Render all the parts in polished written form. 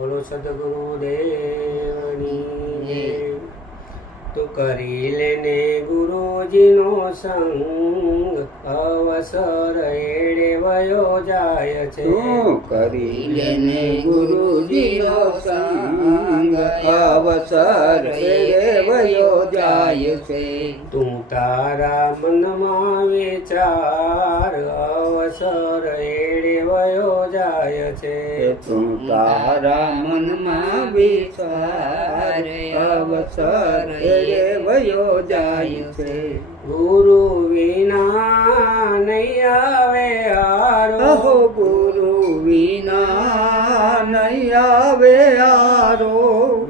બોલો સદગુરુદેવની જય. તું કરી લેને ગુરુજીનો સંગ, અવસર એડે વયો જાય છે. તું કરી લેને ગુરુજીનો સંગ, અવસર એડે વયો જાય છે. તું તારા મનમાં વિચાર, અવસર એડે વયો જાય છે. તું તારા મનમાં વિચાર, અવસર એડે વયો જાય છે. ગુરુ વિના નહીં આવે આરો, અહો ગુરુ વિના નહીં આવે આરો.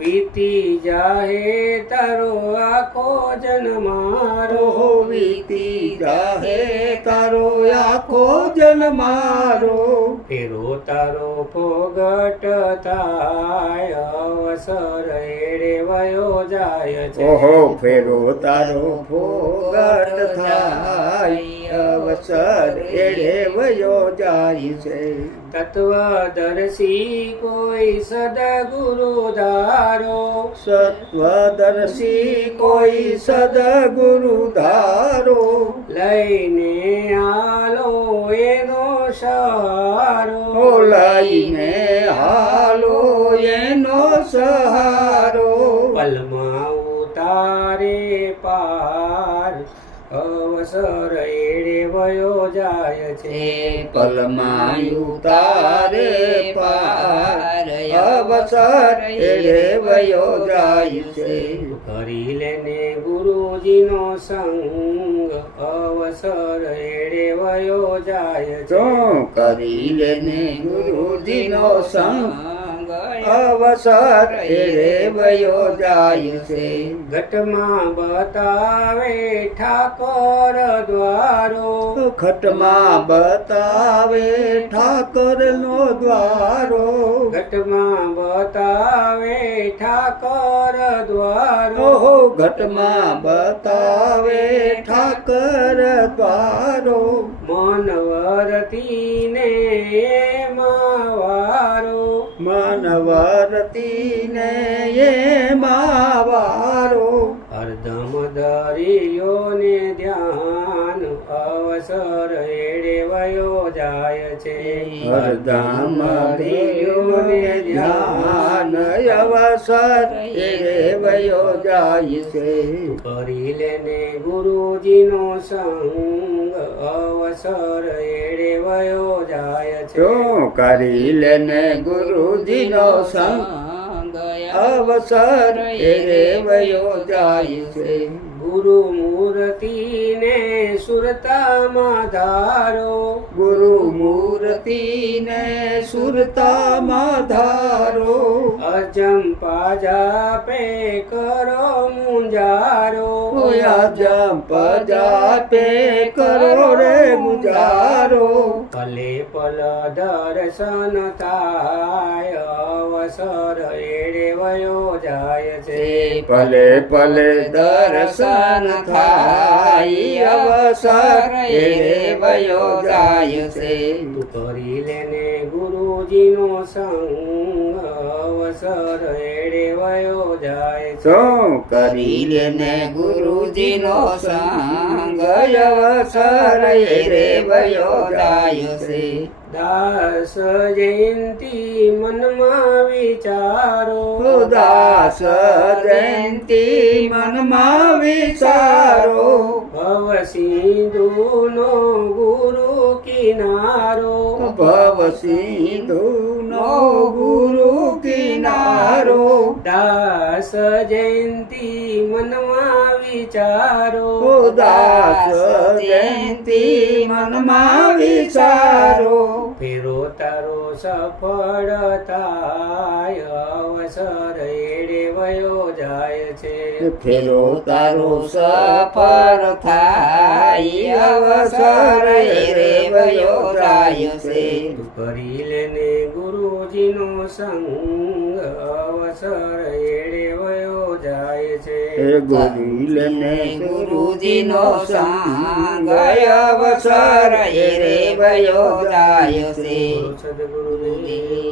વીતી જાહે તારો આખો જન્મારો. વીતી જાહે તારો આખો જન્મારો. ફેરો તારો ફોગટ થાય, અવસર એડે વયો જાય છે. ઓહો ફેરો તારો ફોગટ થાય, અવસર એડે વયો જાય છે. તત્વદર્શી કોઈ સદગુરુ ધારો, સત્વદર્શી કોઈ સદગુરુ ધારો. લઈને આલો એનો સહારો. લઈને હાલો એનો સહારો. પલમાં ઉતારે પાર, અવસર એડે વયો જાય છે. પલમાં ઉતારે પાર, અવસર એડે વયો જાય છે. કરી લેને ગુરુજીનો સંગ, અવસર એડે વયો જાય છે. તું કરી લેને ગુરુજીનો સંગ, અવસર એડે વયો જાય છે. ઘટમાં બતાવે ઠાકોર દ્વારો, ખટમાં બતાવે ઠાકરનો દ્વારો. ઘટમાં બતાવે ઠાકોર દ્વારો. ઓહો ઘટમાં બતાવે ઠાકર દ્વારો. મન વર્તીને એમાં વારો, મનવરતીને એમાં વારો. હરદમ ધરિયોને ધ્યાન, અવસર એડે વયો જાય છે. હરદમ ધરિયોને ધ્યાન, અવસર એડે વયો જાય છે. કરી લેને ગુરુજીનો સંગ, અવસર એડે વયો જાય છે. તું કરી લેને ગુરુજીનો સંગ, અવસર એડે વયો જાય છે. ગુરુ મૂર્તિને સુરતામાં ધારો, ગુરુ મૂર્તિને સુરતામાં ધારો. અજંપા જાપે કરો મુંજારો. જંપ જાપે કરો રે ગુજારો. પલે પલ દર્શન થાય, અવસર એડે વયો જાય છે. પલે પલે દર્શન થાય, અવસર એડે વયો જાય છે. તું કરી લેને ગુરુજીનો સંગ, અવસર એડે વયો જાય છે. શું કરી લેને ગુરુજીનો સંગ, અવસર એડે વયો જાય છે. દાસ જયંતી મનમાં વિચારો, દાસ જયંતી મનમાં વિચારો. ભવ સિંધુનો ગુરુ કિનારો. ભવ સિંધુનો ગુરુ કિનારો. દાસ જયંતી મનમાં વિચારો. દાસ જયંતી મનમાં વિચારો. ફેરો તારો સફળ થાય, અવસર એડે વયો જાય છે. ફેરો તારો સફળ થાય, અવસર એડે વયો જાય છે. તું કરી લેને ગુરુજીનો સંગ, અવસર એડે વયો જાય છે. ગોરી લેને ગુરુજીનો સંગ, અવસર એડે વયો જાય છે. સદગુરુદેવ